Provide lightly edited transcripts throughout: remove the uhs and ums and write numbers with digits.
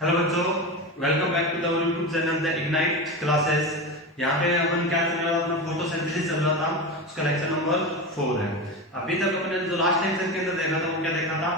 Hello बच्चों, welcome back to the YouTube channel the Ignite classes. यहाँ पे अपन क्या चल रहा था, अपना फोटोसिंथेसिस चल रहा था, उसका लेक्चर नंबर 4 है। अभी तक अपने जो लास्ट लेक्चर के अंदर देखा था वो क्या देखा था,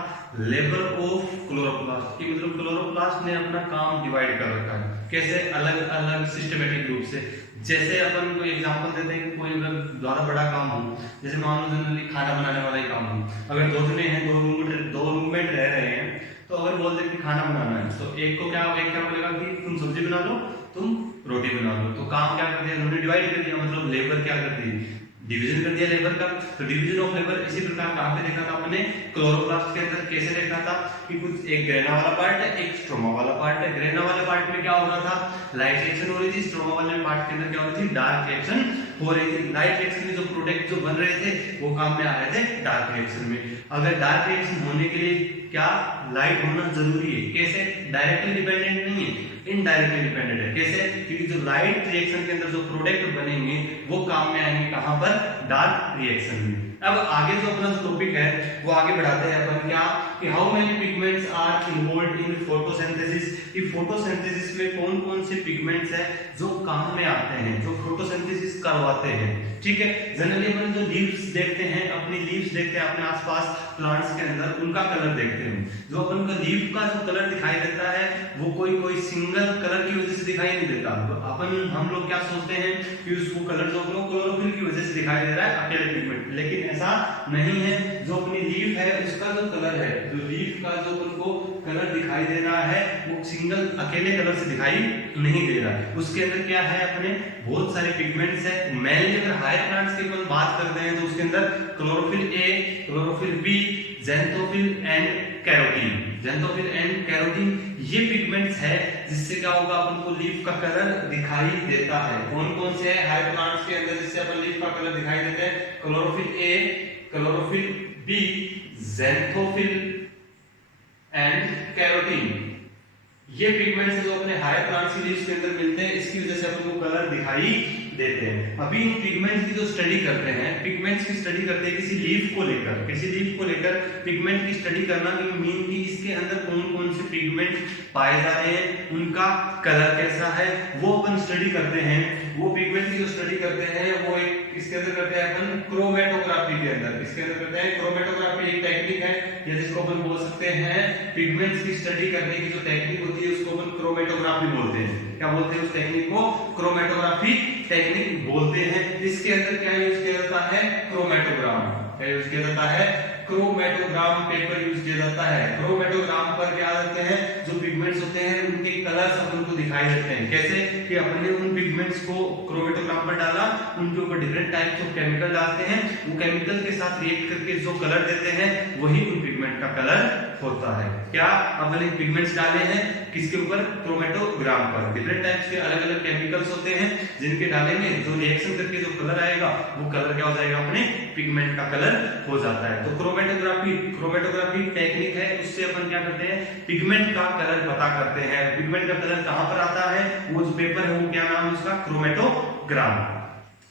लेवल ऑफ क्लोरोप्लास्ट की, मतलब क्लोरोप्लास्ट ने अपना काम डिवाइड कर रखा है कैसे, अलग अलग सिस्टमेटिक रूप से। जैसे अपन को एग्जांपल देते हैं कि कोई अगर ज्यादा बड़ा काम हो, जैसे मान लो जनरली खाना बनाने वाला ही काम हो, अगर दो जने हैं, दो रूममेट रह रहे हैं, तो अगर बोल दे कि खाना बनाना है, तो एक क्या बोलेगा कि तुम सब्जी बना लो, तुम रोटी बना लो। तो काम क्या कर दिया, उन्होंने डिवाइड कर दिया, मतलब लेबर क्या कर दी, डिवीजन कर दिया लेबर का। तो डिवीजन ऑफ लेबर इसी प्रकार कहां पे देखा था अपने, क्लोरोप्लास्ट के अंदर। कैसे देखा था कि कुछ एक ग्रेना वाला पार्ट है, एक स्ट्रोमा वाला पार्ट है। ग्रेना वाले पार्ट में क्या हो रहा था, लाइट रिएक्शन हो रही थी। स्ट्रोमा वाले पार्ट के अंदर क्या हो रही थी, डार्क रिएक्शन हो रही थी। लाइट रिएक्शन में जो प्रोडक्ट जो बन रहे थे वो काम में आ रहे थे डार्क रिएक्शन में। अगर डार्क रिएक्शन होने के लिए क्या लाइट होना जरूरी है, कैसे, डायरेक्टली डिपेंडेंट नहीं है, इनडायरेक्टली डिपेंडेंट है। कैसे, क्योंकि जो लाइट रिएक्शन के अंदर जो प्रोडक्ट बनेंगे वो काम में आएंगे कहां पर, डार्क रिएक्शन में। अब आगे जो अपना जो टॉपिक है वो आगे बढ़ाते हैं अपन, क्या कि how many pigments are involved in photosynthesis. कि फोटोसिंथेसिस में कौन कौन से पिगमेंट्स है जो काम में आते हैं, जो फोटोसिंथेसिस करवाते हैं। ठीक है, जनरली अपन जो लीव्स देखते हैं, अपनी लीव्स देखते हैं अपने आसपास प्लांट्स के अंदर, उनका कलर देखते हैं। जो अपन का लीफ का जो कलर दिखाई देता है वो कोई सिंगल कलर की वजह से दिखाई नहीं देता। तो हम लोग क्या सोचते हैं कि उसको कलर जो क्लोरोफिल की वजह से दिखाई दे रहा है, अकेले पिगमेंट, लेकिन ऐसा नहीं है। जो अपनी लीफ है उसका जो कलर है, जो लीफ का जो अपन को कलर दिखाई दे रहा है वो सिंगल अकेले कलर से दिखाई नहीं दे रहा है। उसके अंदर क्या है, अपने बहुत सारे पिगमेंट्स है। मेनली अगर हायर प्लांट्स की अपन बात करते हैं तो उसके अंदर chlorophyll A, chlorophyll B, xanthophyll and carotene. Xanthophyll and carotene ये पिगमेंट्स है जिससे क्या होगा, अपन को लीफ का कलर दिखाई देता है। कौन कौन से है हायर प्लांट्स के अंदर जिससे अपन लीफ का कलर दिखाई देते हैं, chlorophyll A, chlorophyll B, xanthophyll and carotene. ये पिगमेंट्स है जो अपने हायर प्लांट्स की लीव्स के अंदर मिलते हैं, इसकी वजह से अपन को कलर दिखाई देते हैं। अभी इन पिगमेंट्स की जो स्टडी करते हैं, पिगमेंट्स की स्टडी करते हैं किसी लीफ को लेकर पिगमेंट की स्टडी करना कि मीन की इसके अंदर कौन कौन से पिगमेंट पाए जा रहे हैं, उनका कलर कैसा है, वो अपन स्टडी करते हैं। वो पिगमेंट की जो स्टडी करते हैं वो एक इसके अंदर करते हैं अपन क्रोमेटोग्राफी के अंदर। इसके अंदर करते हैं क्रोमेटोग्राफी, एक टेक्निक है या जिसको अपन बोल सकते हैं पिगमेंट्स की स्टडी करने की जो टेक्निक होती है उसको अपन क्रोमेटोग्राफी बोलते हैं। क्या बोलते हैं उस टेक्निक को, क्रोमेटोग्राफी टेक्निक बोलते हैं। इसके अंदर क्या यूज किया जाता है, क्रोमेटोग्राम। क्या यूज किया जाता है, क्रोमेटोग्राम पेपर यूज किया जाता है। क्रोमेटोग्राम पर क्या करते हैं, जो पिगमेंट्स होते हैं उनके कलर्स अपन को दिखाई देते हैं। कैसे कि अपने उन पिगमेंट्स को क्रोमेटोग्राम पर डाला, उनके ऊपर डिफरेंट टाइप्स ऑफ केमिकल डालते हैं, वो केमिकल के साथ रिएक्ट करके जो कलर देते हैं वही उन पिगमेंट का कलर होता है। क्या अपन पिगमेंट्स डाले हैं किसके ऊपर, क्रोमेटोग्राम पर। डिफरेंट टाइप्स के अलग अलग केमिकल्स होते हैं जिनके डालेंगे जो रिएक्शन करके जो कलर आएगा वो कलर क्या हो जाएगा, अपने पिगमेंट का कलर हो जाता है। तो क्रोमेटोग्राफी टेक्निक है, उससे अपन क्या करते हैं, पिगमेंट का कलर पता करते हैं। पिगमेंट का कलर कहां पर आता है, वो जो पेपर है वो क्या नाम है उसका, क्रोमेटोग्राम।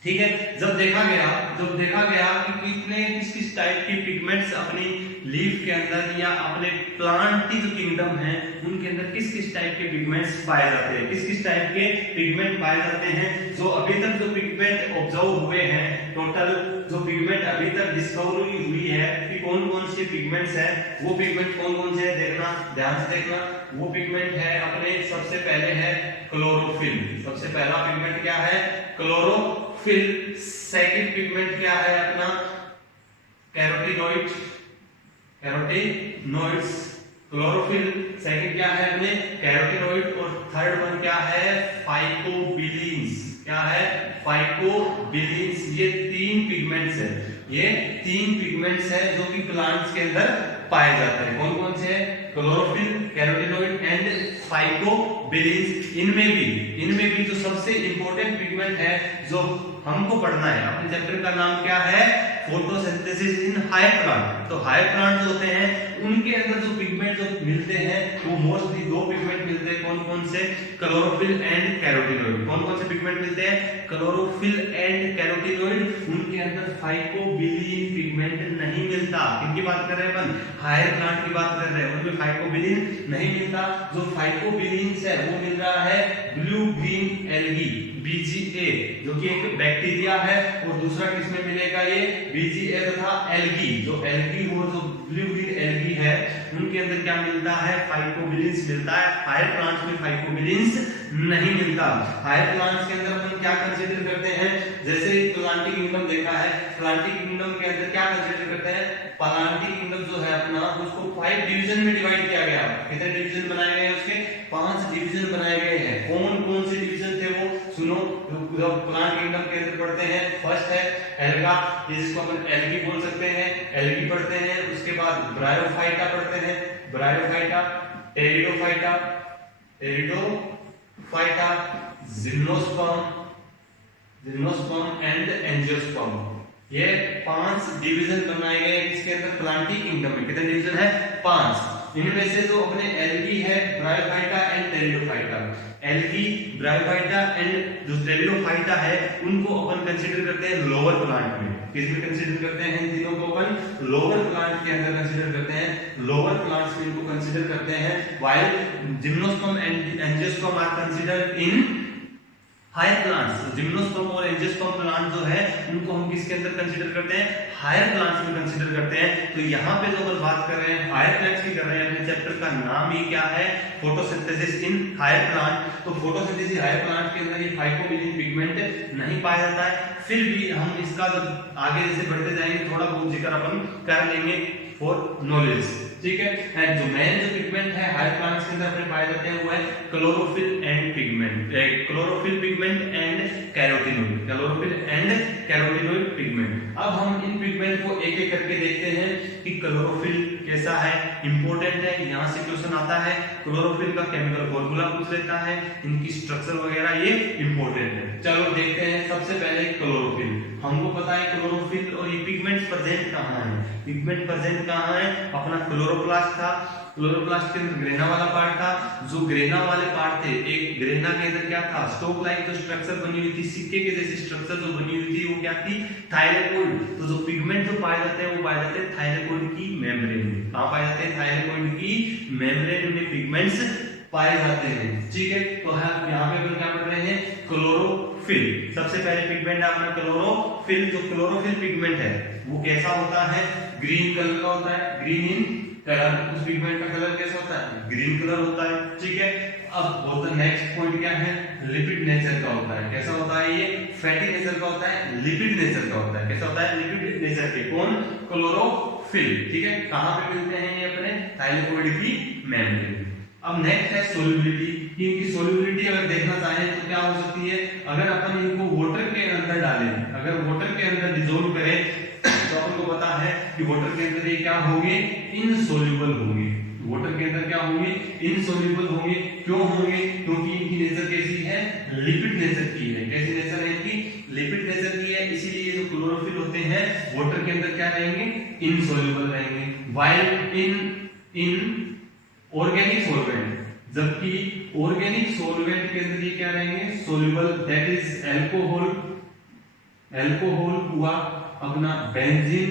ठीक है, जब देखा गया कि कितने किस किस टाइप की पिगमेंट्स अपनी लीफ के अंदर या अपने प्लांट की जो किंगडम है उनके अंदर किस किस टाइप के पिगमेंट्स पाए जाते हैं, किस किस टाइप के पिगमेंट पाए जाते हैं, जो अभी तक जो पिगमेंट ऑब्जर्व हुए हैं, टोटल जो पिगमेंट अभी तक डिस्कवरी हुई है कि कौन कौन से पिगमेंट्स है, वो पिगमेंट कौन कौन से है देखना, ध्यान से देखना। वो पिगमेंट है अपने, सबसे पहले है क्लोरोफिल। सबसे पहला पिगमेंट क्या है, क्लोरोफिल। सेकंड पिगमेंट क्या है अपना, कैरोटीनॉइड्स। क्लोरोफिल सेकंड क्या है अपने, कैरोटीनॉइड। और थर्ड वन क्या है, फाइकोबिलिन्स। क्या है, फाइकोबिलिन्स। ये तीन पिगमेंट्स है, ये तीन पिगमेंट्स है जो कि प्लांट्स के अंदर पाए जाते हैं। कौन कौन से, क्लोरोफिल, कैरोटीनॉइड एंड फाइकोबिलिन्स। इनमें भी जो सबसे इंपॉर्टेंट पिगमेंट है जो हमको पढ़ना है, अपने चैप्टर का नाम क्या है, फोटोसिंथेसिस इन हायर प्लांट। तो हायर प्लांट जो होते हैं उनके अंदर जो पिगमेंट पिगमेंट जो मिलते हैं वो मोस्टली दो पिगमेंट मिलते हैं। कौन कौन से? Chlorophyll and carotenoid. कौन कौन से पिगमेंट मिलते हैं? Chlorophyll and carotenoid. उनके अंदर फाइकोबिलिन पिगमेंट नहीं मिलता। किनकी बात कर रहे हैं अपन? हायर प्लांट की बात कर रहे हैं, उनमें फाइकोबिलिन नहीं मिलता। जो फाइकोबिलिन है वो मिल रहा है ब्लू ग्रीन एल्गी, BGA, जो कि एक बैक्टीरिया है। और दूसरा किसमें मिलेगा? ये BGA तथा एल्गी। जो एल्गी और जो ब्लू ग्रीन एल्गी है उनके अंदर क्या मिलता है? फाइकोबिलिन्स मिलता है। हायर प्लांट्स में फाइकोबिलिन्स नहीं मिलता। हायर प्लांट्स के अंदर अपन क्या कंसीडर करते हैं? जैसे प्लांटिक किंगडम देखा है, प्लांटिक किंगडम के अंदर क्या कंसीडर करते हैं? प्लांटिक किंगडम जो है अपना उसको 5 डिवीजन में डिवाइड किया गया। कितने डिवीजन बनाए गए हैं उसके? 5 डिवीजन बनाए गए हैं। कौन कौन से डिवीजन थे वो सुनो। जब प्लांट किंगडम के अंदर पढ़ते हैं, फर्स्ट है एल्गा, जिसको अपन एल्गी बोल सकते हैं, एल्गी पढ़ते हैं। उसके बाद ब्रायोफाइटा पढ़ते हैं, bryophyta, pteridophyta, pteridophyta, gymnosperm, gymnosperm and angiosperm. ये 5 डिवीजन बनाए गए इसके अंदर प्लांटिक किंगडम में। कितने डिवीजन है? 5। इनमें से जो अपने एल्गी है, bryophyta and pteridophyta, algae, bryophyta and जो टेरिडोफाइटा है उनको अपन कंसीडर करते हैं लोअर प्लांट में। किसमें कंसीडर करते हैं? इन तीनों को अपन लोअर प्लांट के अंदर कंसीडर करते हैं। लोअर प्लांट्स में इनको कंसीडर करते हैं। While gymnosperm and angiosperm are considered in higher plants. Gymnosperm और एंजियोस्पर्म प्लांट जो है उनको हम किसके अंदर कंसीडर करते हैं? हायर प्लांट्स में कंसीडर करते हैं। तो यहाँ पे जो अपन बात कर रहे हैं हायर प्लांट्स की कर रहे हैं। अपने चैप्टर का नाम ही क्या है? Photosynthesis in higher plant. तो फोटोसिंथेसिस हायर प्लांट के अंदर ये फाइकोबिलिन पिगमेंट नहीं पाया जाता है। फिर भी हम इसका जब आगे जैसे बढ़ते जाएंगे थोड़ा बहुत जिक्र अपन कर लेंगे फॉर नॉलेज, ठीक है। एंड जो मेन जो पिगमेंट है हायर प्लांट्स के अंदर अपने पाए जाते हैं वो है chlorophyll and pigment, chlorophyll pigment and carotenoid, chlorophyll and carotenoid pigment. अब हम इन पिगमेंट को एक एक करके देखते हैं कि क्लोरोफिल कैसा है, इंपॉर्टेंट है। यहाँ से क्वेश्चन आता है, क्लोरोफिल का केमिकल फॉर्मूला पूछ लेता है, इनकी स्ट्रक्चर वगैरह ये इंपॉर्टेंट है। चलो देखते हैं। सबसे पहले क्लोरोफिल, हमको पता है क्लोरोफिल और ये पिगमेंट प्रेजेंट कहाँ है? पिगमेंट प्रेजेंट कहाँ है? अपना क्लोरोप्लास्ट था, क्लोरोप्लास्ट के अंदर ग्रेना वाला पार्ट था। जो ग्रेना वाले पार्ट थे, एक ग्रेना के अंदर क्या था? स्टोक लाइक जो स्ट्रक्चर बनी हुई थी, सिक्के के जैसी स्ट्रक्चर जो बनी हुई थी वो क्या थी? थाइलेकोइड। तो जो पिगमेंट जो पाए जाते हैं वो पाए जाते हैं थाइलेकोइड की मेम्ब्रेन में। कहाँ पाए जाते हैं? थाइलेकोइड की मेम्ब्रेन में पिगमेंट्स पाए जाते हैं, ठीक है। तो यहाँ पे अपन क्या पढ़ रहे हैं? क्लोरोफिल। सबसे पहले पिगमेंट अपना क्लोरोफिल। जो क्लोरोफिल पिगमेंट है वो कैसा होता है? ग्रीन कलर का होता है, ग्रीन इन कलर। उस पिगमेंट का कलर कैसा होता है? ग्रीन कलर होता है, ठीक है। अब बोलते नेक्स्ट पॉइंट क्या है? लिपिड नेचर का होता है। कैसा होता है ये? फैटी नेचर का होता है, लिपिड नेचर का होता है। कैसा होता है? लिपिड नेचर के। कौन? क्लोरोफिल, ठीक है। कहाँ पे मिलते हैं ये? अपने थाइलेकोइड की मेम्ब्रेन। अब नेक्स्ट है सोल्युबिलिटी। इनकी सोल्युबिलिटी अगर देखना चाहें तो क्या हो सकती है? अगर अपन इनको वाटर के अंदर डालें, अगर वाटर के अंदर डिसॉल्व करें तो अपन को पता है कि वाटर के अंदर ये क्या होंगे? इनसोल्यूबल होंगे। वाटर के अंदर क्या होंगे? इनसोल्यूबल होंगे। क्यों होंगे? क्योंकि इनकी नेचर कैसी है? लिपिड नेचर की है। कैसी नेचर है इनकी? लिपिड नेचर की है। इसीलिए जो क्लोरोफिल होते हैं वाटर के अंदर क्या रहेंगे? इनसोल्यूबल रहेंगे। व्हाइल इन ऑर्गेनिक सॉल्वेंट, जबकि ऑर्गेनिक सॉल्वेंट के अंदर ये क्या रहेंगे? Soluble. That is alcohol, alcohol हुआ अपना बेंजीन,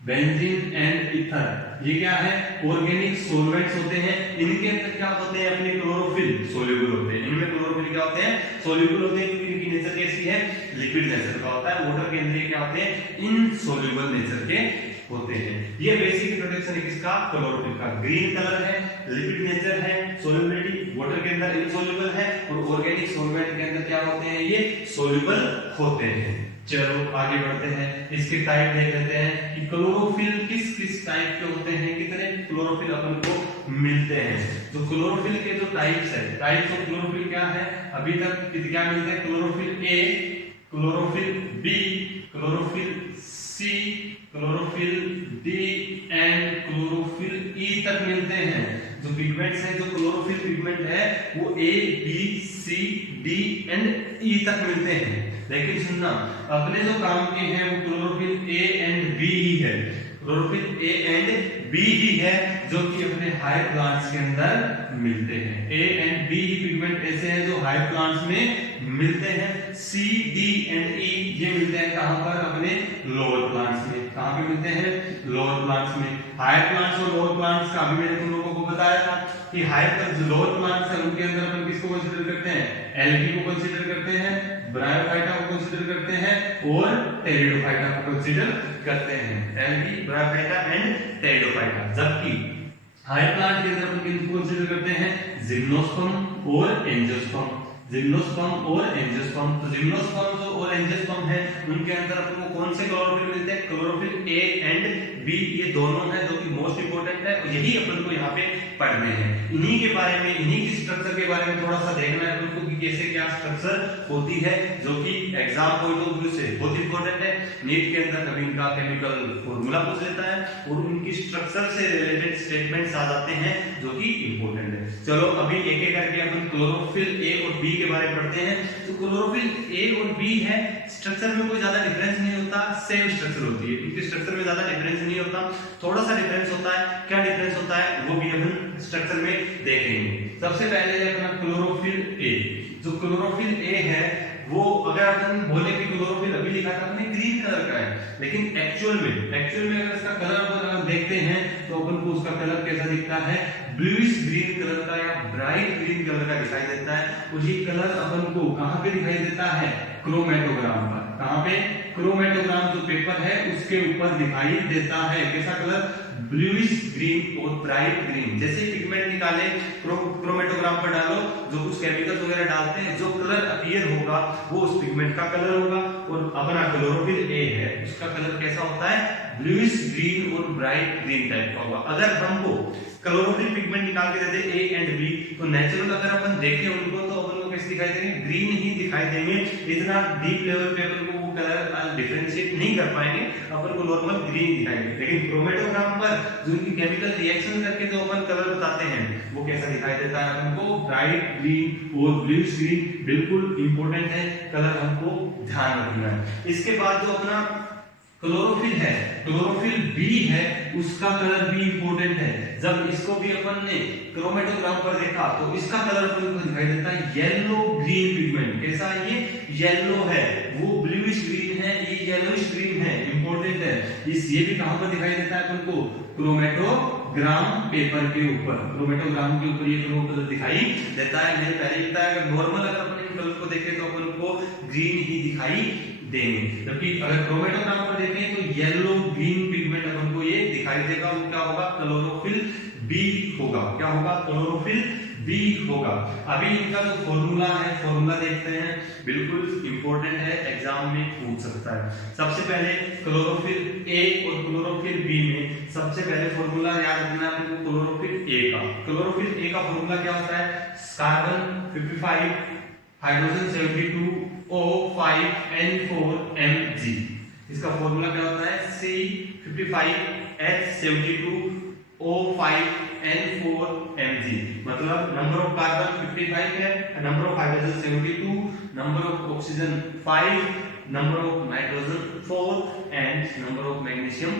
बेंजीन एंड ईथर। ये क्या है? ऑर्गेनिक सॉल्वेंट्स होते हैं। इनके अंदर क्या होते हैं? अपने क्लोरोफिल सोल्यूबल होते हैं। इनमें क्लोरोफिल क्या होते हैं? सोल्यूबल होते हैं। क्योंकि इनकी नेचर कैसी है? लिपिड नेचर का होता है। वाटर के अंदर क्या होते हैं? इनसोल्यूबल नेचर के होते हैं। ये बेसिक इंट्रोडक्शन है किसका? क्लोरोफिल का। ग्रीन कलर है, लिपिड नेचर है, सोल्युबिलिटी वाटर के अंदर इनसोल्यूबल है, और ऑर्गेनिक सॉल्वेंट के अंदर क्या होते हैं? ये सोल्यूबल होते हैं। चलो आगे बढ़ते हैं। इसके टाइप देख लेते हैं कि क्लोरोफिल किस किस टाइप के होते हैं, कितने क्लोरोफिल अपन को मिलते हैं। तो क्लोरोफिल के जो टाइप्स है, टाइप्स ऑफ क्लोरोफिल क्या है? अभी तक क्या मिलते हैं? Chlorophyll A, chlorophyll B, chlorophyll C, chlorophyll D and chlorophyll E तक मिलते हैं। जो पिगमेंट्स हैं, जो क्लोरोफिल पिगमेंट है वो A B C D and E तक मिलते हैं। लेकिन सुनना, अपने जो काम के हैं वो क्लोरोफिल ए एंड बी ही है। क्लोरोफिल ए एंड बी ही है जो कि अपने हाई प्लांट्स के अंदर मिलते हैं। ए एंड बी ही पिगमेंट ऐसे हैं जो हाई प्लांट्स में मिलते हैं। सी डी एंड ई ये मिलते हैं कहां पर, अपने लोअर प्लांट्स में। कहां पे मिलते हैं, लोअर प्लांट्स में। हाई प्लांट्स और लोअर प्लांट्स का भी मैंने तुम लोगों को बताया था कि हाई प्लस लोअर प्लांट्स है उनके अंदर अपन किसको कंसीडर करते हैं, एल्गी को कंसीडर करते हैं, ब्रायोफाइटा को कंसीडर करते हैं और टेरिडोफाइटा को कंसीडर करते हैं। Algae, bryophyta and pteridophyta. जबकि हाई प्लांट के अंदर अपन किसको कंसीडर करते हैं, जिम्नोस्पर्म और एंजियोस्पर्म। जिम्नोस्पर्म और एंजियोस्पर्म। तो जिम्नोस्पर्म और एंजियोस्पर्म है उनके अंदर अपन को कौन से क्लोरोफिल मिलते हैं, क्लोरोफिल ए एंड बी, ये दोनों है जो कि मोस्ट इंपोर्टेंट है और यही अपन को यहाँ पे पढ़ने हैं। इन्हीं के बारे में, इन्हीं की स्ट्रक्चर के बारे में थोड़ा सा देखना है अपन को कि कैसे क्या स्ट्रक्चर होती है, जो कि एग्जाम पॉइंट ऑफ व्यू से बहुत इंपॉर्टेंट है। नीट के अंदर कभी इनका केमिकल फॉर्मूला पूछ लेता है और उनकी स्ट्रक्चर से रिलेटेड स्टेटमेंट्स आ जाते हैं जो कि इंपॉर्टेंट है। चलो अभी एक एक करके अपन क्लोरोफिल ए और बी के बारे में पढ़ते हैं। तो क्लोरोफिल ए और बी है, स्ट्रक्चर में कोई ज्यादा डिफरेंस नहीं होता, सेम स्ट्रक्चर होती है। इनके स्ट्रक्चर में ज्यादा डिफरेंस नहीं होता, थोड़ा सा डिफरेंस होता है। क्या डिफरेंस होता है वो भी अपन स्ट्रक्चर में देखेंगे। सबसे पहले है अपना क्लोरोफिल ए। जो क्लोरोफिल ए है वो अगर अपन बोले कि क्लोरोफिल अभी लिखा था हमने ग्रीन कलर का है, लेकिन एक्चुअल में अगर इसका कलर अपन देखते हैं तो अपन को उसका कलर कैसा दिखता है, ब्लूइश ग्रीन कलर का या ब्राइट ग्रीन कलर का दिखाई देता है। और ये कलर अपन को कहां पे दिखाई देता है, क्रोमेटोग्राम पर। कहां पे, क्रोमेटोग्राम जो पेपर है उसके ऊपर दिखाई देता है। कैसा कलर, ब्लूइश ग्रीन और ब्राइट ग्रीन। जैसे पिगमेंट निकाले क्रोमेटोग्राम पर डालो, जो कुछ केमिकल्स वगैरह डालते हैं, जो कलर अपीयर होगा वो उस पिगमेंट का कलर होगा। और अपना क्लोरोफिल ए है उसका कलर कैसा होता है, ब्लूइश ग्रीन और ब्राइट ग्रीन टाइप का होगा। अगर हमको क्लोरोफिल पिगमेंट निकाल के दे दे ए एंड बी, तो नेचुरल अगर अपन देखें उनको तो अपन को कैसे दिखाई देंगे, ग्रीन ही दिखाई देंगे। इतना डीप लेवल पे अपन को वो कलर डिफरेंशिएट नहीं कर पाएंगे, अपन को नॉर्मल ग्रीन दिखाएंगे। लेकिन क्रोमेटोग्राम पर जो उनकी केमिकल रिएक्शन करके जो अपन कलर बताते हैं वो कैसा दिखाई देता है अपन को, ब्राइट ग्रीन और ब्लूइश ग्रीन। बिल्कुल इंपॉर्टेंट है, कलर हमको ध्यान रखना है। इसके बाद जो अपना क्लोरोफिल है, क्लोरोफिल बी है, उसका कलर भी इंपॉर्टेंट है। जब इसको भी अपन ने क्रोमेटोग्राम पर देखा तो इसका कलर अपन को दिखाई देता है येलो ग्रीन पिगमेंट। कैसा है ये, येलो है, वो ब्लूइश ग्रीन है, ये येलोइश ग्रीन है, इंपॉर्टेंट है। ये भी कहां पर दिखाई देता है अपन को, क्रोमेटोग्राम पेपर के ऊपर। क्रोमेटोग्राम के ऊपर ये कलर दिखाई देता है। मैंने पहले ही बताया अगर नॉर्मल अगर अपन इन कलर को देखें तो अपन को ग्रीन ही दिखाई देंगे, जबकि अगर क्रोमेटोग्राम पर देखें तो येलो ग्रीन पिगमेंट अपन को ये दिखाई देगा। वो क्या होगा, क्लोरोफिल बी होगा। क्या होगा, क्लोरोफिल बी होगा। अभी इनका जो फॉर्मूला है, फॉर्मूला देखते हैं, बिल्कुल इंपॉर्टेंट है, एग्जाम में पूछ सकता है। सबसे पहले क्लोरोफिल ए और क्लोरोफिल बी में सबसे पहले फॉर्मूला याद रखना है आपको क्लोरोफिल ए का। क्लोरोफिल ए का फॉर्मूला क्या होता है, carbon 55, hydrogen 72, O5 N4 Mg। इसका फॉर्मूला क्या होता है, C55 H72 O5 N4 Mg। मतलब नंबर ऑफ कार्बन 55 है, number of hydrogen 72, number of oxygen 5, number of nitrogen 4 and number of magnesium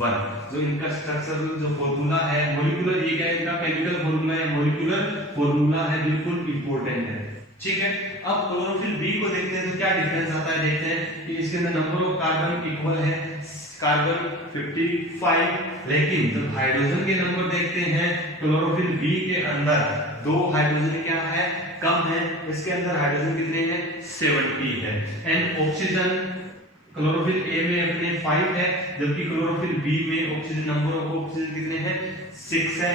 1। जो इनका स्ट्रक्चर जो फॉर्मूला है, मॉलिक्यूलर, ये क्या है इनका केमिकल फॉर्मूला है, मॉलिक्यूलर फॉर्मूला है, बिल्कुल इंपॉर्टेंट है। ठीक है, अब क्लोरोफिल बी को देखते हैं तो क्या डिफरेंस आता है, देखते हैं कि इसके अंदर नंबर ऑफ कार्बन इक्वल है, कार्बन 55, लेकिन जब हाइड्रोजन के नंबर देखते हैं क्लोरोफिल बी के अंदर 2 हाइड्रोजन क्या है, कम है। इसके अंदर हाइड्रोजन कितने हैं, 70 है। एंड ऑक्सीजन क्लोरोफिल ए में अपने 5 है, जबकि क्लोरोफिल बी में ऑक्सीजन नंबर ऑफ ऑक्सीजन कितने हैं, 6 है।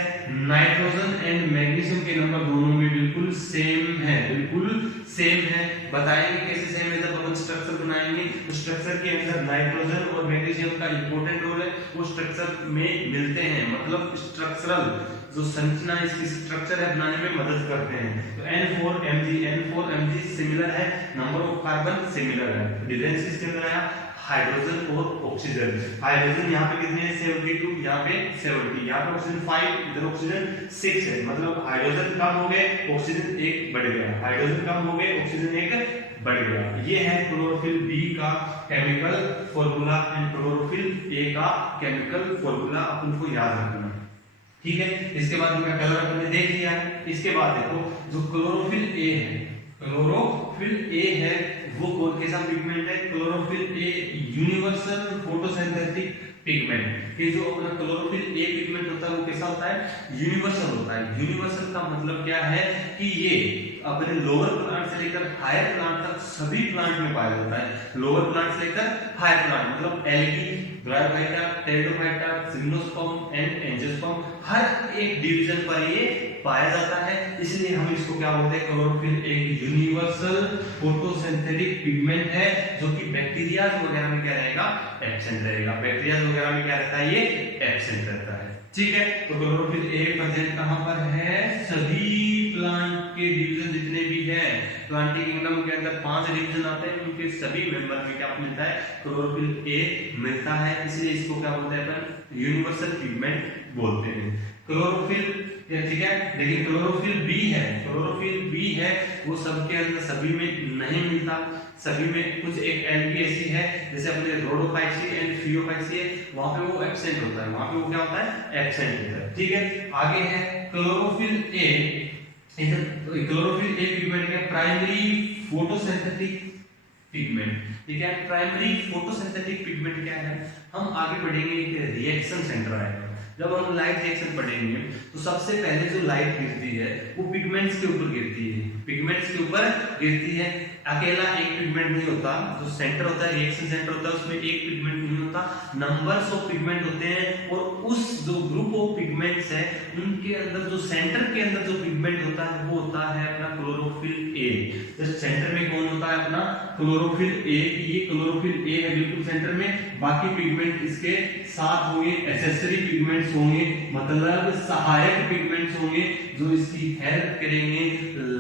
नाइट्रोजन एंड मैग्नीशियम के नंबर दोनों में बिल्कुल सेम है, बिल्कुल सेम है। बताएंगे कैसे सेम है, जब अपन स्ट्रक्चर बनाएंगे तो स्ट्रक्चर के अंदर नाइट्रोजन और मैग्नीशियम का इंपॉर्टेंट रोल है, वो स्ट्रक्चर में मिलते हैं, मतलब स्ट्रक्चरल जो संरचना इसकी स्ट्रक्चर है बनाने में मदद करते हैं। तो N4Mg सिमिलर है, नंबर ऑफ कार्बन सिमिलर है। डिफरेंस किसके अंदर आया, हाइड्रोजन और ऑक्सीजन। हाइड्रोजन यहाँ पे कितने हैं, 72, यहाँ पे 70, यहाँ पे ऑक्सीजन 5, इधर ऑक्सीजन 6 है। मतलब हाइड्रोजन कम हो गए, ऑक्सीजन 1 बढ़ गया, हाइड्रोजन कम हो गए, ऑक्सीजन 1 बढ़ गया। ये है क्लोरोफिल बी का chemical formula and chlorophyll A का केमिकल फॉर्मूला, अपन को याद रखना, ठीक है। इसके बाद इनका कलर अपन ने देख लिया है। इसके बाद देखो जो क्लोरोफिल ए है, क्लोरोफिल ए है वो कौन कैसा पिगमेंट है? Chlorophyll a universal photosynthetic pigment. ये जो अपना क्लोरोफिल ए पिगमेंट होता है वो कैसा होता है? यूनिवर्सल होता है। यूनिवर्सल का मतलब क्या है कि ये अपने लोअर प्लांट से लेकर हायर प्लांट तक सभी प्लांट में पाया जाता है। लोअर प्लांट से लेकर हायर प्लांट मतलब algae, bryophyta, pteridophyta, gymnosperm and angiosperm हर एक डिवीजन पर ये पाया जाता है। इसलिए हम इसको क्या बोलते हैं? क्लोरोफिल एक यूनिवर्सल फोटोसिंथेटिक पिगमेंट है जो कि बैक्टीरिया वगैरह में क्या रहेगा? एब्सेंट रहेगा। बैक्टीरिया वगैरह में क्या रहता है? ये एब्सेंट रहता है, ठीक है। तो क्लोरोफिल ए प्रेजेंट कहां पर है? सभी प्लांट के डिवीजन जितने भी हैं, प्लांटिंग किंगडम के अंदर 5 डिवीजन आते हैं, उनके सभी मेंबर में क्या मिलता है? क्लोरोफिल ए मिलता है। इसलिए इसको क्या बोलते हैं अपन? यूनिवर्सल पिगमेंट बोलते हैं। क्लोरोफिल, ठीक है। लेकिन क्लोरोफिल बी है, क्लोरोफिल बी है वो सबके अंदर सभी में नहीं मिलता। सभी में कुछ एक एल्गी ऐसी है जैसे अपने रोडोफाइसी एंड फियोफाइसी है, वहां पे वो एब्सेंट होता है, वहां पे वो क्या होता है? एब्सेंट होता है, ठीक है। आगे है chlorophyll A. Chlorophyll A pigment का प्राइमरी फोटोसिंथेटिक पिगमेंट, ठीक है। प्राइमरी फोटोसिंथेटिक पिगमेंट क्या है? हम आगे बढ़ेंगे, एक रिएक्शन सेंटर आएगा। जब हम लाइट रिएक्शन पढ़ेंगे तो सबसे पहले जो लाइट गिरती है वो पिगमेंट्स के ऊपर गिरती है, पिगमेंट्स के ऊपर गिरती है। अकेला एक पिगमेंट नहीं होता, जो सेंटर होता है, रिएक्शन सेंटर होता है, उसमें एक पिगमेंट नहीं होता, नंबर्स ऑफ पिगमेंट होते हैं। और उस जो ग्रुप ऑफ पिगमेंट्स है उनके अंदर जो सेंटर के अंदर जो पिगमेंट होता है वो होता है अपना क्लोरोफिल ए। जैसे सेंटर में कौन होता है? अपना क्लोरोफिल ए। ये क्लोरोफिल ए है बिल्कुल सेंटर में, बाकी पिगमेंट इसके साथ होंगे, एक्सेसरी पिगमेंट्स होंगे, मतलब सहायक पिगमेंट्स होंगे जो इसकी हेल्प करेंगे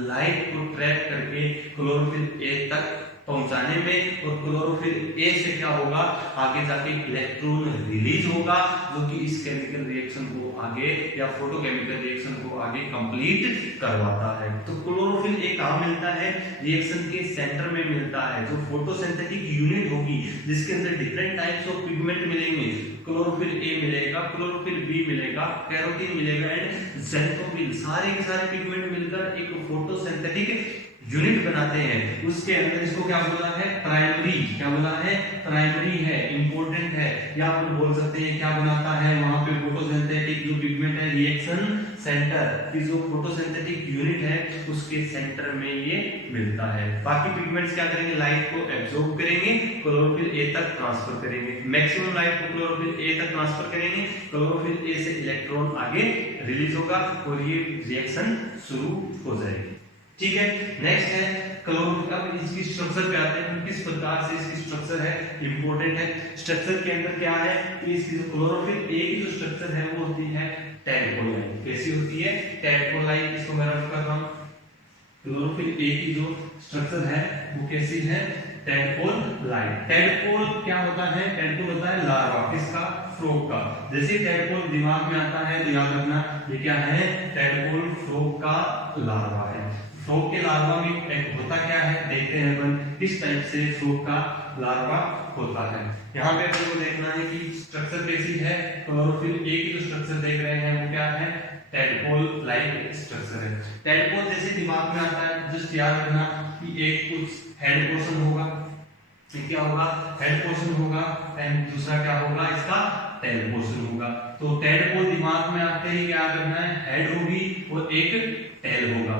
लाइट को ट्रैप करके क्लोरोफिल ए तक पहुंचाने में। और क्लोरोफिल ए से क्या होगा? आगे जाके इलेक्ट्रॉन रिलीज होगा जो कि इस केमिकल रिएक्शन को आगे या फोटोकेमिकल रिएक्शन को आगे कंप्लीट करवाता है। तो क्लोरोफिल ए कहां मिलता है? रिएक्शन के सेंटर में मिलता है। जो फोटोसिंथेटिक यूनिट होगी जिसके अंदर डिफरेंट टाइप्स ऑफ पिगमेंट मिलेंगे, क्लोरोफिल ए मिलेगा, क्लोरोफिल बी मिलेगा, कैरोटीन मिलेगा एंड ज़ैंथोफिल, सारे के सारे पिगमेंट मिलकर एक फोटोसिंथेटिक यूनिट बनाते हैं। उसके अंदर इसको क्या बोला है? प्राइमरी। क्या बोला है? प्राइमरी है, इंपॉर्टेंट है। या आप बोल सकते हैं क्या बनाता है वहां पे? फोटोसिंथेटिक जो पिगमेंट है, रिएक्शन सेंटर की जो फोटोसिंथेटिक यूनिट है उसके सेंटर में ये मिलता है। बाकी पिगमेंट्स क्या करेंगे? लाइट को एब्जॉर्ब करेंगे, क्लोरोफिल ए तक ट्रांसफर करेंगे, मैक्सिमम लाइट को क्लोरोफिल ए तक ट्रांसफर करेंगे। क्लोरोफिल ए से इलेक्ट्रॉन आगे रिलीज होगा और ये रिएक्शन शुरू हो जाएगी, ठीक है। नेक्स्ट है क्लोरोफिल। अब इसकी स्ट्रक्चर पे आते हैं, किस प्रकार से इसकी स्ट्रक्चर है, इंपॉर्टेंट है। स्ट्रक्चर के अंदर क्या है कि इसकी जो क्लोरोफिल ए की जो स्ट्रक्चर है वो होती है टैडपोल लाइन। कैसी होती है? Tadpole line. इसको मैं रफ कर रहा हूं। क्लोरोफिल ए की जो स्ट्रक्चर है वो कैसी है? Tadpole line. टैडपोल क्या होता है? टैडपोल होता है लार्वा, किसका? फ्रॉग का। जैसे टैडपोल दिमाग में आता है तो याद रखना ये क्या है? टैडपोल फ्रॉग का लार्वा है। फ्रॉग के लार्वा में एक होता क्या है देखते हैं अपन, किस टाइप से फ्रॉग का लार्वा होता है। यहाँ पे अपन को देखना है कि स्ट्रक्चर कैसी है। क्लोरोफिल ए की जो स्ट्रक्चर देख रहे हैं वो क्या है? टैडपोल लाइक स्ट्रक्चर है। टैडपोल जैसे दिमाग में आता है जस्ट याद रखना कि एक कुछ हेड पोर्शन होगा, क्या होगा? हेड पोर्शन होगा एंड दूसरा क्या होगा? इसका टेल पोर्शन होगा। तो टैडपोल दिमाग में आते ही क्या करना है? हेड होगी और एक टेल होगा।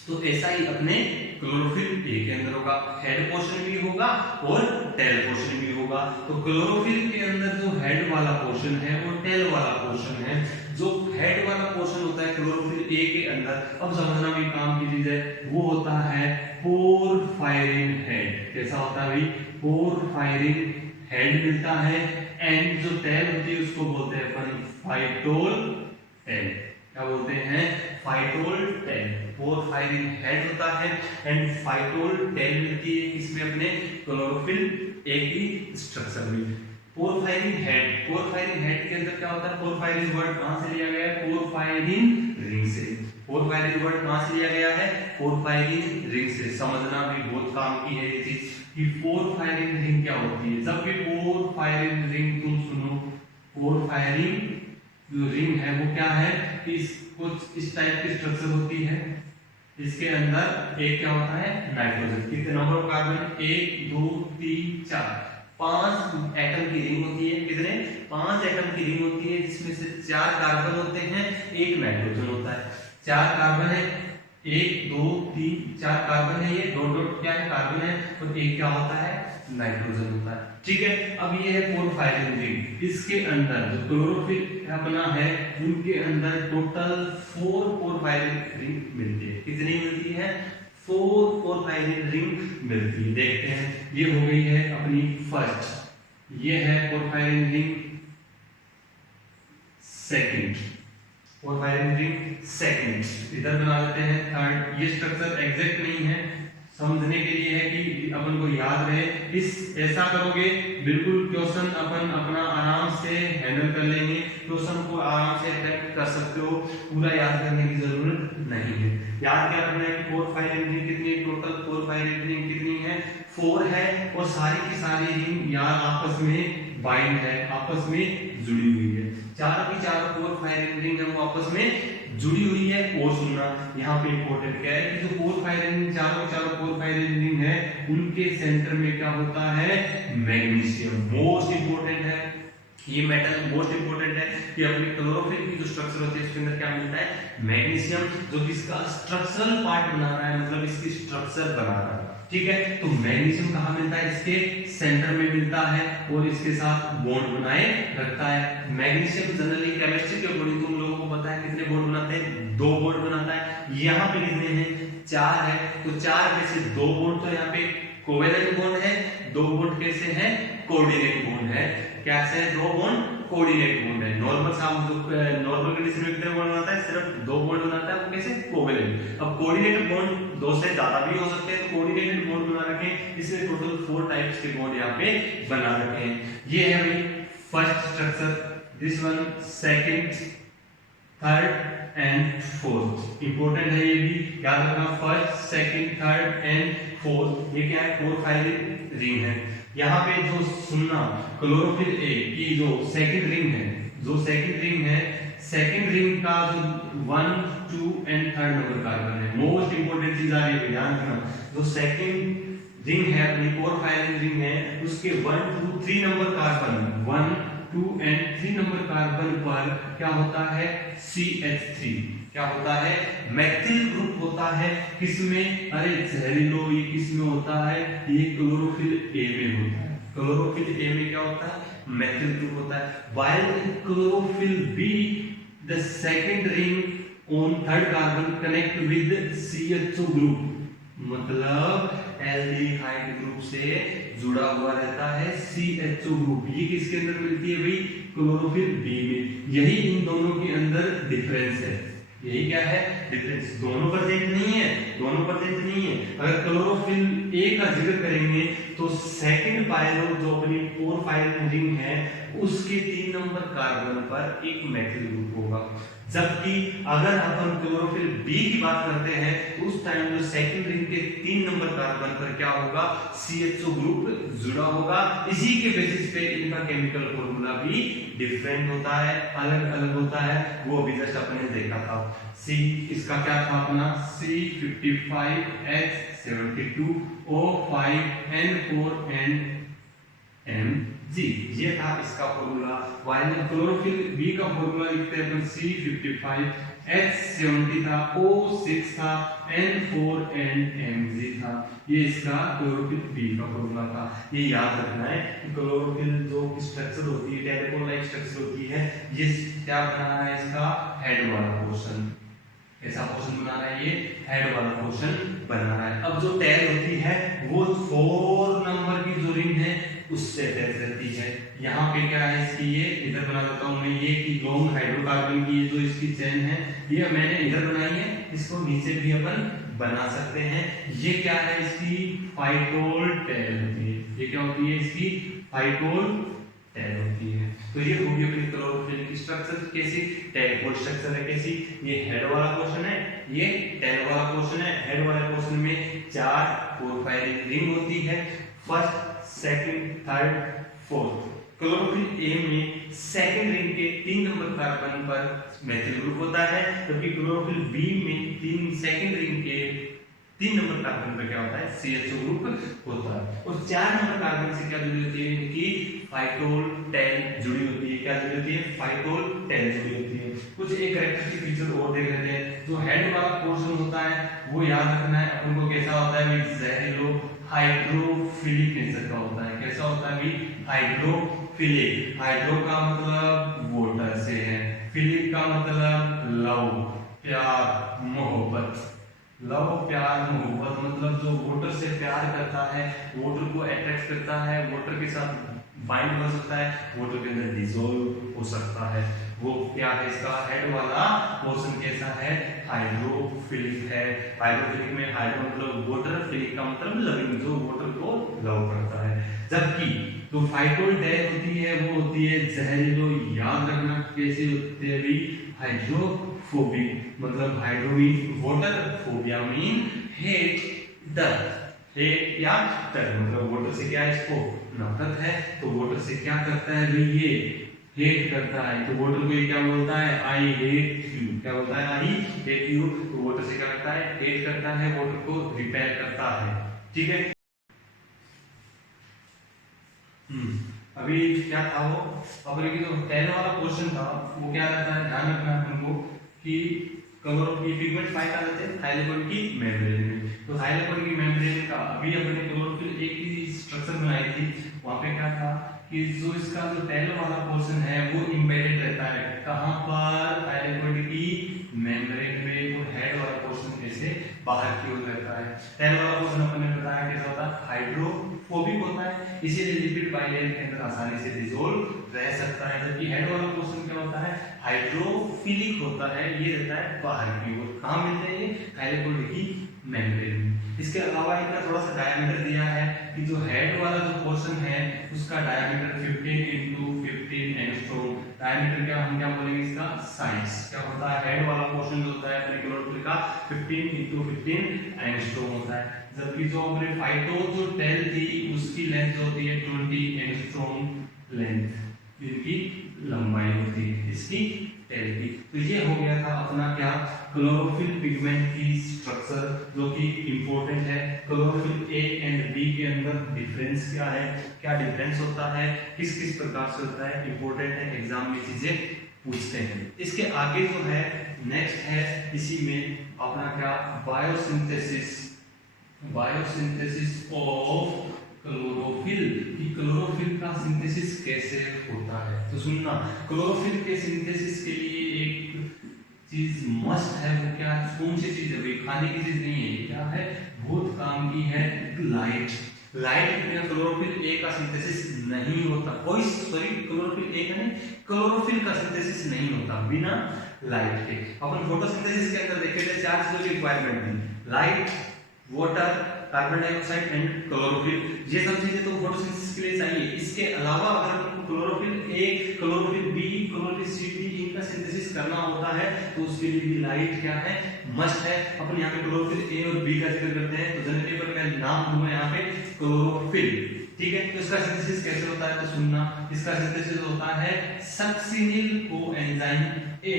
तो ऐसा ही अपने क्लोरोफिल ए के अंदर होगा, हेड पोर्शन भी होगा और टेल पोर्शन भी होगा। तो क्लोरोफिल के अंदर जो हेड वाला पोर्शन है और टेल वाला पोर्शन है, जो हेड वाला पोर्शन होता है क्लोरोफिल ए के अंदर, अब समझना भी काम की चीज है, वो होता है पोरफायरिन हेड। कैसा होता है भाई? पोरफायरिन हेड मिलता है। एंड जो टेल होती है उसको बोलते हैं अपन फाइटोल टेल। क्या बोलते हैं? Phytol tell. पोरफायरिन हेड होता है एंड फाइटोल टेल मिलती है इसमें अपने क्लोरोफिल ए की स्ट्रक्चर में। पोरफायरिन हेड, पोरफायरिन हेड के अंदर क्या होता है? पोरफायरिन वर्ड कहां से लिया गया है? पोरफायरिन रिंग से। पोरफायरिन वर्ड कहां से लिया गया है? पोरफायरिन रिंग से। समझना भी बहुत काम की है ये चीज कि पोरफायरिन रिंग क्या होती है। जब भी पोरफायरिन रिंग तुम सुनो, पोरफायरिन जो रिंग है वो क्या है कि कुछ इस टाइप की स्ट्रक्चर होती है। इसके अंदर एक क्या होता है? नाइट्रोजन। कितने नंबर ऑफ कार्बन? 1 2 3 4, 5 एटम की रिंग होती है। कितने? 5 एटम की रिंग होती है, जिसमें से 4 कार्बन होते हैं, 1 नाइट्रोजन होता है। 4 कार्बन है, 1 2 3 4 कार्बन है, ये डॉट डॉट क्या है? कार्बन है, और एक क्या होता है? नाइट्रोजन होता है। ठीक है, अब ये है पोरफायरिन रिंग। इसके अंदर जो क्लोरोफिल अपना है उनके अंदर टोटल 4 पोरफायरिन रिंग मिलती है। कितनी मिलती है? 4 पोरफायरिन रिंग मिलती है। देखते हैं, ये हो गई है अपनी फर्स्ट, ये है porphyrin ring second, porphyrin ring second. इधर बना लेते हैं थर्ड। ये स्ट्रक्चर एग्जैक्ट नहीं है, समझने के लिए है कि अपन को याद रहे। इस ऐसा करोगे बिल्कुल क्वेश्चन अपन अपना आराम से हैंडल कर लेंगे, क्वेश्चन को आराम से अटेम्प्ट कर सकते हो, पूरा याद करने की जरूरत नहीं है। याद क्या रखना है कि पोरफायरिन रिंग कितनी है? टोटल पोरफायरिन रिंग कितनी है? 4 है, और सारी की सारी रिंग यार आपस में बाइंड है, आपस में जुड़ी हुई है। चारों की चारों पोरफायरिन रिंग है वो आपस में जुड़ी हुई है। और सुनना यहाँ पे इंपॉर्टेंट क्या है कि जो पोरफायरिन चारों पोरफायरिन रिंग है उनके सेंटर में क्या होता है? मैग्नीशियम। मोस्ट इंपॉर्टेंट है ये मेटल, मोस्ट इंपॉर्टेंट है कि अपनी क्लोरोफिल की जो स्ट्रक्चर होती है उसके अंदर क्या मिलता है? मैग्नीशियम, जो कि इसका स्ट्रक्चरल पार्ट बना रहा है, मतलब इसकी स्ट्रक्चर बना रहा है। ठीक है, तो मैग्नीशियम कहाँ मिलता है? इसके सेंटर में मिलता है और इसके साथ बॉन्ड बनाए रखता है। मैग्नीशियम जनरली केमिस्ट्री के अकॉर्डिंग तुम लोगों को पता है कितने बॉन्ड बनाते हैं? 2 बॉन्ड बनाता है। यहाँ पे कितने हैं? 4 है, तो 4 में से 2 बॉन्ड तो यहाँ पे कोवेलेंट बॉन्ड है, 2 बॉन्ड कैसे हैं? कोऑर्डिनेट बॉन्ड है। कैसे है? 2 बॉन्ड कोऑर्डिनेट बॉन्ड है। नॉर्मल नॉर्मल कंडीशन में कितने बॉन्ड बनाता है? सिर्फ 2 बॉन्ड बनाता है, वो कैसे? कोवेलेंट। अब कोऑर्डिनेटेड बॉन्ड 2 से ज्यादा भी हो सकते हैं, तो कोऑर्डिनेटेड बॉन्ड बना रखे हैं। इसमें टोटल 4 टाइप्स के बॉन्ड यहाँ पे बना रखे हैं। ये है भाई first structure, this one second, third and fourth. Important है ये भी याद रखना, first second third and fourth. ये क्या है? पोरफायरिन रिंग है। यहाँ पे जो सुनना, क्लोरोफिल ए की जो सेकंड रिंग है, जो सेकंड रिंग है, सेकंड रिंग का जो 1 2 एंड थर्ड नंबर कार्बन है, मोस्ट इंपोर्टेंट चीज आ रही है, ध्यान रखना। जो सेकंड रिंग है अपनी पोरफायरिन रिंग है, उसके 1 2 3 number carbon, 1 2 and 3 number carbon पर क्या होता है? CH3। क्या होता है? मैथिल ग्रुप होता है। किसमें? अरे जहरीलो, ये किसमें होता है? ये क्लोरोफिल ए में होता है। क्लोरोफिल ए में क्या होता है? मैथिल ग्रुप होता है। while in chlorophyll B the second ring on third carbon connect with CHO group, मतलब एल्डिहाइड ग्रुप से जुड़ा हुआ रहता है CHO ग्रुप। ये किसके अंदर मिलती है भाई? क्लोरोफिल बी में। यही इन दोनों के अंदर डिफरेंस है। यही क्या है? डिफरेंस। दोनों प्रेजेंट नहीं है, दोनों प्रेजेंट नहीं है। अगर क्लोरोफिल ए का जिक्र करेंगे तो सेकंड पायरो जो अपनी पोरफायरिन रिंग है उसके 3 नंबर कार्बन पर एक मैथिल ग्रुप होगा। जबकि अगर अपन क्लोरोफिल बी की बात करते हैं तो उस टाइम जो सेकंड रिंग के 3 नंबर कार्बन पर क्या होगा? CHO ग्रुप जुड़ा होगा। इसी के बेसिस पे इनका केमिकल फॉर्मूला भी डिफरेंट होता है, अलग अलग होता है। वो अभी जस्ट अपने देखा था। C इसका क्या था अपना? C55H72O5N4NMg, ये था इसका फॉर्मूला। वाइल क्लोरोफिल बी का फॉर्मूला लिखते हैं अपन C55H70 था, O6 था, N4NMg था। ये इसका क्लोरोफिल बी का फॉर्मूला था। ये याद रखना है कि क्लोरोफिल जो स्ट्रक्चर होती है, टेरेपोल लाइक स्ट्रक्चर होती है, ये क्या बना रहा है? इसका हेड वाला पोर्शन, ऐसा पोर्शन बना रहा है, ये हेड वाला पोर्शन बना रहा है। अब जो टेल होती है वो 4 नंबर की जो रिंग है उससे अटैच रहती है। यहाँ पे क्या है इसकी? ये इधर बना देता हूँ मैं, ये की लॉन्ग हाइड्रोकार्बन की जो इसकी चेन है ये मैंने इधर बनाई है, इसको नीचे भी अपन बना सकते हैं। ये क्या है? इसकी फाइटोल टेल होती है। ये क्या होती है? इसकी फाइटोल टेल होती है। तो ये होगी अपनी क्लोरोफिल की स्ट्रक्चर। कैसी? टेलफोल्ड स्ट्रक्चर है। कैसी? ये हेड वाला पोर्शन है, ये टेल वाला पोर्शन है। हेड वाले पोर्शन में 4 पोरफायरिन रिंग होती है, first, second, third, fourth. Chlorophyll A में सेकंड रिंग के 3 नंबर कार्बन पर मेथिल ग्रुप होता है, जबकि क्लोरोफिल बी में 3 सेकंड रिंग के 3 नंबर कार्बन पर क्या होता है? CHO ग्रुप होता है। और 4 नंबर कार्बन से क्या जुड़ी होती है? इनकी फाइटोल टेल जुड़ी होती है। क्या जुड़ी होती है? फाइटोल टेल जुड़ी होती है। कुछ एक कैरेक्टरिस्टिक फीचर और देख लेते हैं। जो हेड वाला पोर्शन होता है वो याद रखना है अपन को, कैसा होता है? जहरीलो हाइड्रोफिलिक नेचर का होता है। कैसा होता है? हाइड्रोफिलिक। हाइड्रो का मतलब वाटर से है, फिलिक का मतलब लव, प्यार, मोहब्बत। लव, प्यार, मोहब्बत मतलब जो वाटर से प्यार करता है, वाटर को अट्रैक्ट करता है, वाटर के साथ बाइंड हो सकता है, वाटर के अंदर डिसॉल्व हो सकता है, वो क्या है? इसका हेड वाला पोर्शन कैसा है? हाइड्रोफिलिक है। हाइड्रोफिलिक में हाइड्रो मतलब वाटर, फिलिक का मतलब लविंग, जो वाटर को लव करता है। जबकि जो फाइटोल टेल होती है वो होती है जहरीलो। याद रखना कैसे होती है? हाइड्रोफोबिक मतलब hydro mean water, phobia mean hate, डर। हेट या डर मतलब वाटर से क्या है? इसको नफरत है, तो वाटर से क्या करता है भाई? ये हेट करता है। तो वाटर को ये क्या बोलता है? I hate you. क्या बोलता है? I hate you. तो वाटर से क्या करता है? हेट करता है, वाटर को रिपेल करता है। ठीक है। अभी क्या था वो? अपने की जो पहले वाला क्वेश्चन था वो क्या रहता है? ध्यान रखना है हमको कि क्लोरोफिल पिगमेंट पाए जाते थे थाइलेकोइड की मेम्ब्रेन में। तो थाइलेकोइड की मेम्ब्रेन का अभी अपने क्लोरोफिल एक ही स्ट्रक्चर बनाई थी, वहां पे क्या था कि जो इसका जो टेल वाला पोर्शन है वो एम्बेडेड रहता है। कहां पर? थाइलेकोइड की मेम्ब्रेन में। वो हेड वाला पोर्शन कैसे? बाहर की ओर रहता है। टेल वाला पोर्शन अपन ने बताया कैसा होता है? हाइड्रोफोबिक होता है, इसीलिए लिपिड बाइलेयर के अंदर आसानी से डिसॉल्व रह सकता है। जबकि हेड वाला पोर्शन क्या होता है? हाइड्रोफिलिक होता है, ये रहता है बाहर की ओर। कहां मिलते हैं ये? थाइलेकोइड की मेम्ब्रेन में। इसके अलावा इनका थोड़ा सा डायमीटर दिया है कि जो हेड वाला जो पोर्शन है उसका डायमीटर 15 into 15 एंगस्ट्रॉम। डायमीटर क्या हम क्या बोलेंगे इसका? साइज क्या होता है? हेड वाला पोर्शन जो होता है क्लोरोफिल का 15 into 15 एंगस्ट्रॉम होता है। जबकि जो अपने फाइटो जो टेल थी उसकी लेंथ होती है 20 एंगस्ट्रॉम लेंथ, इनकी लंबाई होती है इसकी टेल की। तो ये हो गया था अपना क्या? क्लोरोफिल पिगमेंट की स्ट्रक्चर, जो कि इंपॉर्टेंट है। क्लोरोफिल ए एंड बी के अंदर डिफरेंस क्या है? क्या डिफरेंस होता है? किस किस प्रकार से होता है? इंपॉर्टेंट है, एग्जाम में चीजें पूछते हैं। इसके आगे जो है नेक्स्ट है इसी में अपना क्या? बायोसिंथेसिस। Biosynthesis of chlorophyll. कि क्लोरोफिल का सिंथेसिस कैसे होता है? तो सुनना, क्लोरोफिल के सिंथेसिस के लिए एक चीज मस्ट है, वो क्या है? कौन सी चीज है? खाने की चीज नहीं है, क्या है? बहुत काम की है, लाइट। लाइट के बिना क्लोरोफिल ए का सिंथेसिस नहीं होता। कोई सॉरी क्लोरोफिल ए का नहीं, क्लोरोफिल का सिंथेसिस नहीं होता बिना लाइट के। अपन फोटोसिंथेसिस के अंदर देखे थे 4 चीजों की रिक्वायरमेंट थी, light, water, carbon dioxide and chlorophyll. ये सब चीजें तो फोटोसिंथेसिस के लिए चाहिए। इसके अलावा अगर आपको chlorophyll A, chlorophyll B, chlorophyll C, D इनका सिंथेसिस करना होता है तो उसके लिए भी लाइट क्या है? मस्ट है। अपन यहाँ पे क्लोरोफिल ए और बी का जिक्र करते हैं तो जनरल पेपर में नाम दूंगा यहाँ पे क्लोरोफिल। ठीक है। तो इसका सिंथेसिस कैसे होता है? तो सुनना, इसका सिंथेसिस होता है सक्सिनिल कोएंजाइम ए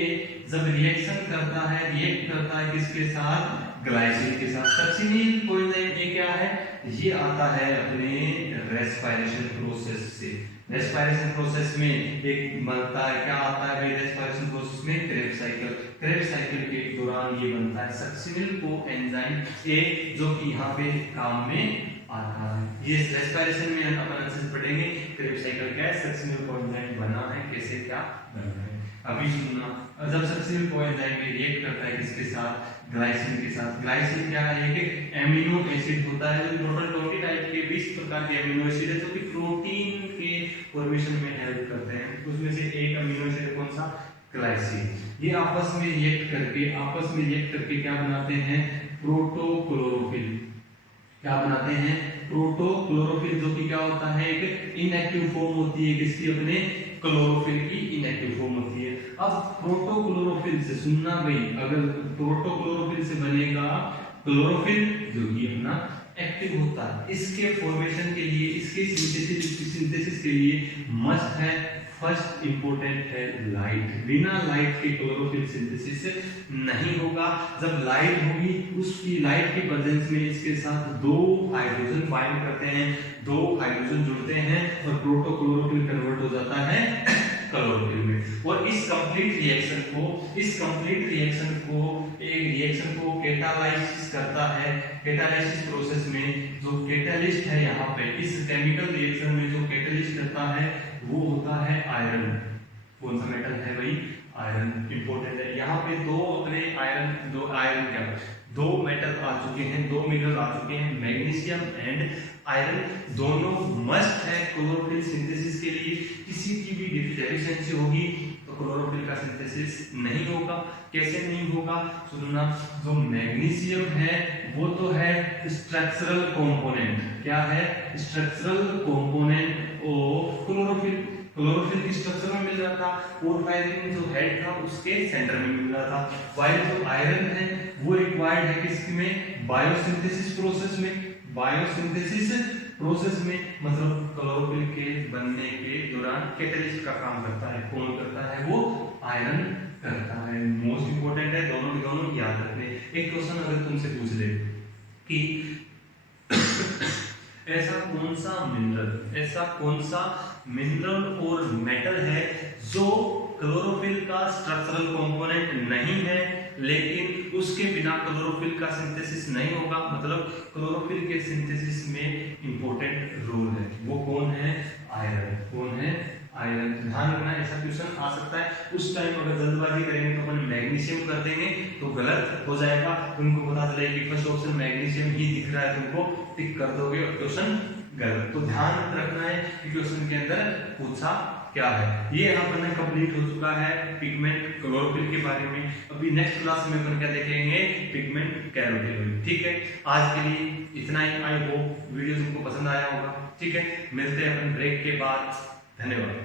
जब रिएक्शन करता है, रिएक्ट करता है किसके साथ? ग्लाइसिन के साथ। सक्सिनिल कोएंजाइम ए क्या है? ये आता है अपने रेस्पिरेशन प्रोसेस से। रेस्पिरेशन प्रोसेस में एक बनता है, क्या आता है भाई रेस्पिरेशन प्रोसेस में? Krebs cycle. क्रेब्स साइकिल के दौरान ये बनता है सक्सिनिल कोएंजाइम ए, जो कि यहाँ पे काम में आता है। ये रेस्पिरेशन में अपन अच्छे से पढ़ेंगे क्रेब्स साइकिल क्या है, सक्सिनिल कोएंजाइम बना है, कैसे क्या बना है। अभी सुनना, जब सक्सिनिल कोएंजाइम में रिएक्ट करता है किसके साथ? ग्लाइसिन के साथ। ग्लाइसिन क्या है? एक एमिनो एसिड होता है। टोटल 20 टाइप के 20 प्रकार के एमिनो एसिड है जो कि प्रोटीन के फॉर्मेशन में हेल्प करते हैं। उसमें से एक अमीनो एसिड कौन सा? ग्लाइसिन। ये आपस में रिएक्ट करके क्या बनाते हैं? प्रोटोक्लोरोफिल। क्या बनाते हैं? प्रोटोक्लोरोफिल, जो कि क्या होता है? एक इनएक्टिव फॉर्म होती है किसकी? अपने क्लोरोफिल की इनएक्टिव फॉर्म होती है। अब प्रोटोक्लोरोफिल से सुनना भाई, अगर प्रोटोक्लोरोफिल से बनेगा क्लोरोफिल जो कि अपना एक्टिव होता है, इसके फॉर्मेशन के लिए, इसके सिंथेसिस के लिए मस्ट है, फर्स्ट इंपॉर्टेंट है लाइट। बिना लाइट के क्लोरोफिल सिंथेसिस नहीं होगा। जब लाइट होगी, उसकी लाइट की प्रेजेंस में इसके साथ दो हाइड्रोजन बाइंड करते हैं, दो हाइड्रोजन जुड़ते हैं और प्रोटोक्लोरोफिल कन्वर्ट हो जाता है क्लोरोफिल में। और इस कंप्लीट रिएक्शन को कैटालाइसिस करता है। कैटालाइसिस प्रोसेस में जो कैटलिस्ट है, यहाँ पे इस केमिकल रिएक्शन में जो कैटलिस्ट करता है वो होता है आयरन। कौन सा मेटल है भाई? आयरन इंपॉर्टेंट है। यहाँ पे दो मेटल आ चुके हैं, दो मिनरल आ चुके हैं, मैग्नीशियम एंड आयरन। दोनों मस्ट है क्लोरोफिल सिंथेसिस के लिए। किसी की भी डेफिशिएंसी होगी तो क्लोरोफिल का सिंथेसिस नहीं होगा। कैसे नहीं होगा सुनना, जो मैग्नीशियम है वो तो है स्ट्रक्चरल कंपोनेंट। क्या है? Structural component of chlorophyll. Chlorophyll की स्ट्रक्चर में मिल रहा था और फायरिंग जो हेड था उसके सेंटर में मिल रहा था। वाइल जो आयरन है वो रिक्वायर्ड है किसमें? बायोसिंथेसिस प्रोसेस में। बायोसिंथेसिस प्रोसेस में मतलब क्लोरोफिल के बनने के दौरान कैटलिस्ट का काम करता है। कौन करता है? वो आयरन करता है। मोस्ट इंपोर्टेंट है, दोनों के दोनों याद रखने। एक क्वेश्चन अगर तुमसे पूछ ले कि ऐसा कौन सा मिनरल और मेटल है जो क्लोरोफिल का स्ट्रक्चरल कंपोनेंट नहीं है, लेकिन उसके बिना क्लोरोफिल का सिंथेसिस नहीं होगा, मतलब क्लोरोफिल के सिंथेसिस में इंपॉर्टेंट रोल है। वो कौन है? आयरन। कौन है? आयरन। ध्यान रखना, ऐसा क्वेश्चन आ सकता है। उस टाइम अगर जल्दबाजी करेंगे तो अपन मैग्नीशियम कर देंगे तो गलत हो जाएगा। तुमको पता चले कि फर्स्ट ऑप्शन मैग्नीशियम ही दिख रहा है, तुमको टिक कर दोगे और क्वेश्चन गलत। तो ध्यान रखना है कि क्वेश्चन के अंदर पूछा क्या है। ये यहाँ पर कंप्लीट हो चुका है पिगमेंट क्लोरोफिल के बारे में। अभी नेक्स्ट क्लास में अपन क्या देखेंगे? Pigment carotenoid. ठीक है, आज के लिए इतना ही। आई होप वीडियो तुमको पसंद आया होगा। ठीक है, मिलते हैं अपन ब्रेक के बाद। धन्यवाद।